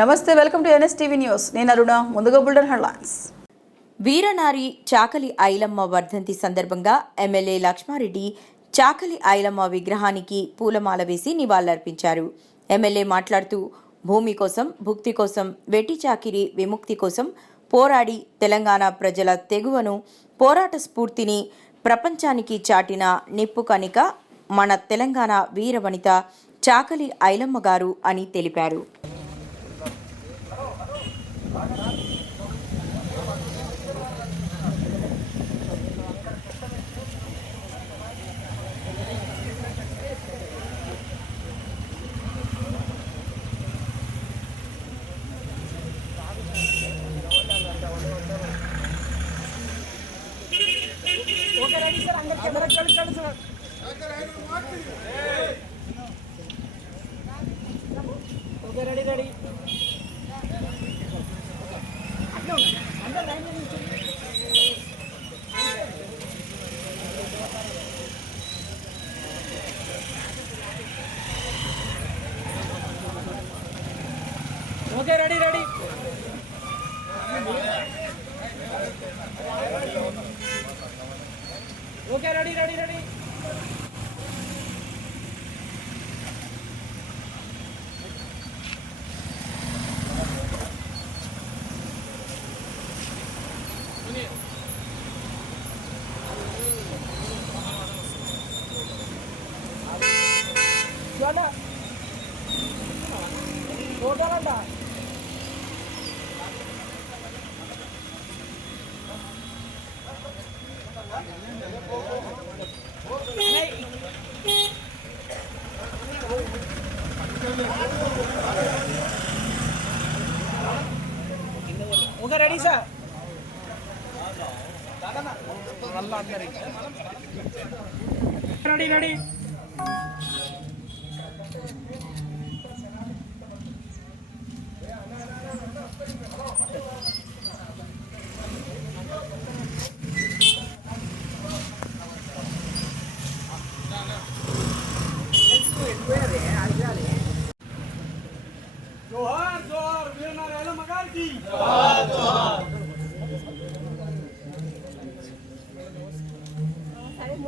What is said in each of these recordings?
నమస్తే welcome to NSTV news. నేను అరుణ ముందుగా బుల్డన్ హెడ్లైన్స్. వీరనారి చాకలి ఐలమ్మ వర్ధంతి సందర్భంగా ఎమ్మెల్యే లక్ష్మారెడ్డి చాకలి ఐలమ్మ విగ్రహానికి పూలమాల వేసి నివాళులర్పించారు. ఎమ్మెల్యే మాట్లాడుతూ భూమి కోసం భుక్తి కోసం వెట్టి చాకిరి విముక్తి కోసం పోరాడి తెలంగాణ ప్రజల తెగువను పోరాట స్ఫూర్తిని ప్రపంచానికి చాటిన నిప్పు కనిక మన తెలంగాణ వీరవనిత చాకలి ఐలమ్మ గారు అని తెలిపారు. Okay ready ready. Okay ready ready ready. ఫోటోలంట okay ready sir ready ready జోహార్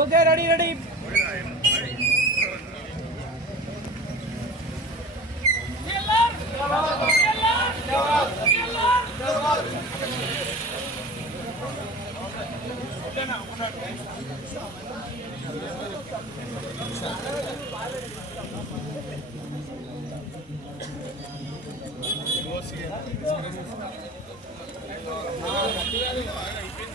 okay ready ready